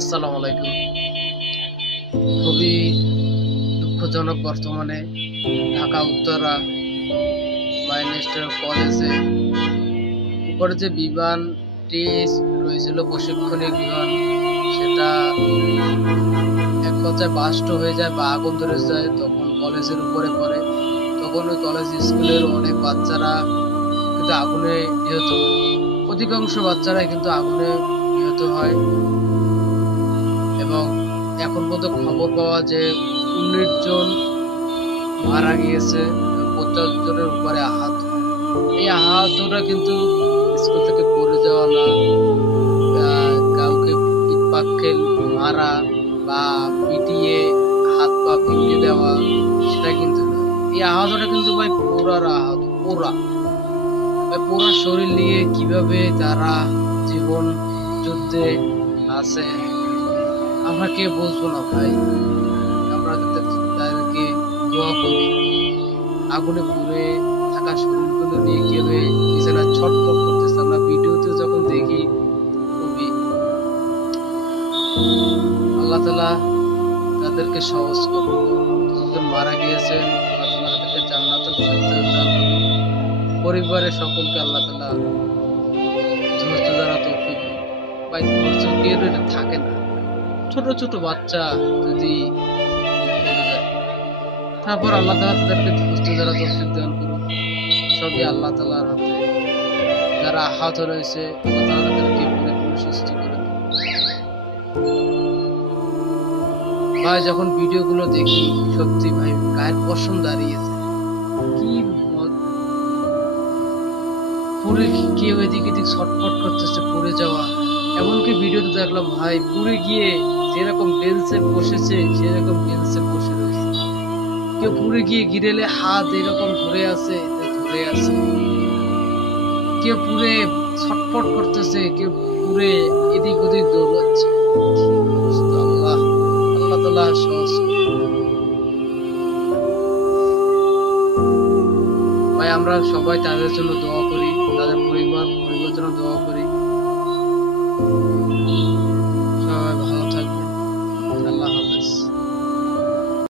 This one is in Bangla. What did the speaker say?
আসসালামু আলাইকুম। খুবই দুঃখজনক বর্তমানে ঢাকা উত্তরা মাইনস্টার কলেজে উপরে যে বিমানটি রয়েছিল প্রশিক্ষণিক বিমান, সেটা এক পর্যায়ে বাস্ট হয়ে যায় বা আগুন ধরে যায়, তখন কলেজের উপরে পড়ে। তখন ওই কলেজ স্কুলের অনেক বাচ্চারা কিন্তু আগুনে নিহত হয়। অধিকাংশ বাচ্চারাই কিন্তু আগুনে নিহত হয় এবং এখন পর্যন্ত খবর পাওয়া যে 19 জন মারা গিয়েছে, 50 জনের উপরে আহত। এই আহতটা কিন্তু স্কুল থেকে পড়ে যাওয়া না, কাউকে পিটপাটকে মারা বা পিটিয়ে হাত পা ভেঙে দেওয়া, সেটা কিন্তু না। এই আহতটা কিন্তু ভাই পোড়ার আহত, পোড়া শরীর নিয়ে কিভাবে তারা জীবন যুদ্ধে আছে আমরা কে বলবো না ভাই। আমরা তাদেরকে দোয়া করি। আগুনে পুড়ে থাকা শরীরগুলো নিয়ে কিভাবে বিছানা ছটফট করতেছে আমরা ভিডিওতে যখন দেখি, খুবই আল্লাহ তাআলা তাদেরকে সহজ করুন। যতজন মারা গিয়েছেন আল্লাহ তাআলা তাদেরকে জান্নাতুল ফেরদাউস দান করুন। পরিবারের সকলকে আল্লাহ তাআলা ধৈর্য ধরার তৌফিক দিন। ভাই ধৈর্য কেউ এটা থাকে না। ছোট ছোট বাচ্চা যদি পড়ে যায়, তারপর আল্লাহ তাআলা তাদেরকে ধৈর্য ধরা তৌফিক দান করুন। সবই আল্লাহ তাআলার হাতে। যারা আহত রয়েছে আল্লাহ তাআলা তাদেরকে পরিপূর্ণ সুস্থ করে দিন। ভাই যখন ভিডিওগুলো দেখি সত্যি ভাই গায়ের পশম দাঁড়িয়েছে। কি পুরে কেউ এদিক এদিক ছটফট করতেছে পড়ে যাওয়া। এমনকি ভিডিওতে দেখলাম ভাই পুরে গিয়ে যেরকম বেঞ্চে বসেছে সেরকম বেঞ্চে বসে রয়েছে। কেউ পুরে গিয়ে গিরেলে হাত এরকম ধরে আছে। কেউ পুরে ছটফট করতেছে, কেউ পুরে এদিক ওদিক দৌড়াচ্ছে। আল্লাহ তাআলা সহজ। ভাই আমরা সবাই তাদের জন্য দোয়া করি, তাদের পরিবার জন্য দোয়া করি।